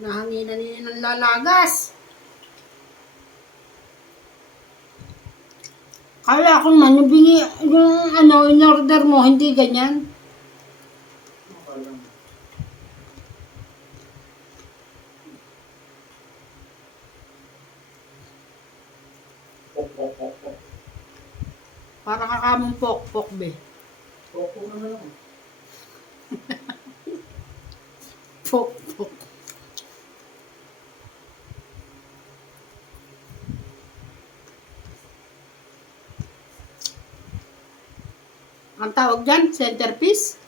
Nahanginan niya ng lalagas. Kala ko man, yung in-order mo, hindi ganyan. Pok. Para kakamong pok-pok, be. Pok naman ako. Pok-pok. Ang tawag dyan, centerpiece?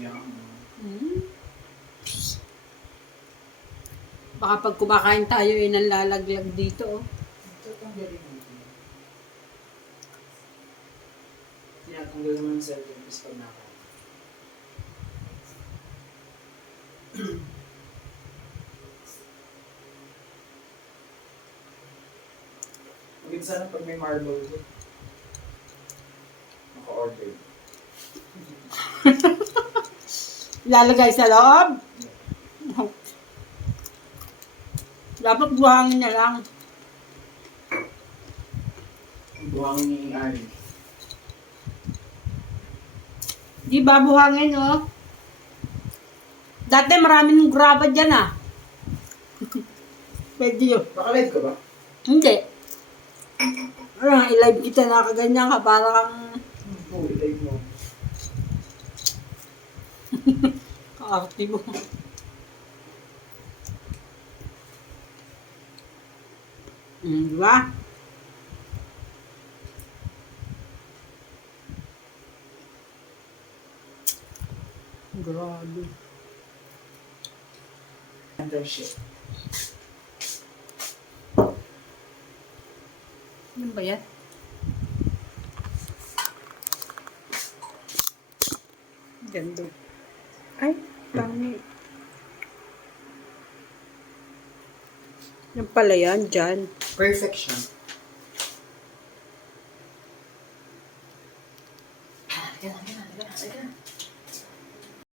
Yeah. Baka pag kumakain tayo, nanlalaglag dito, oh. Ito ang galing natin. Tinatanggal naman ng self-interest pag nakain. Maganda sana pag may marble ko. Naka-order. Lalagay sa loob. Dapat buhangin na lang. Buhangin ni Ari. Di ba buhangin, oh? Dati maraming graba dyan, ah. Pwede yun. Naka-live ka ba? Hindi. Ano, i-live kita na kaganyan ka, para kang Oo, i-live mo. kaarte mo. Di ba? Grabe. Under shit. Ano ba yan? Ganda. Ay, pangit. Yan pala yan, dyan. Perfection.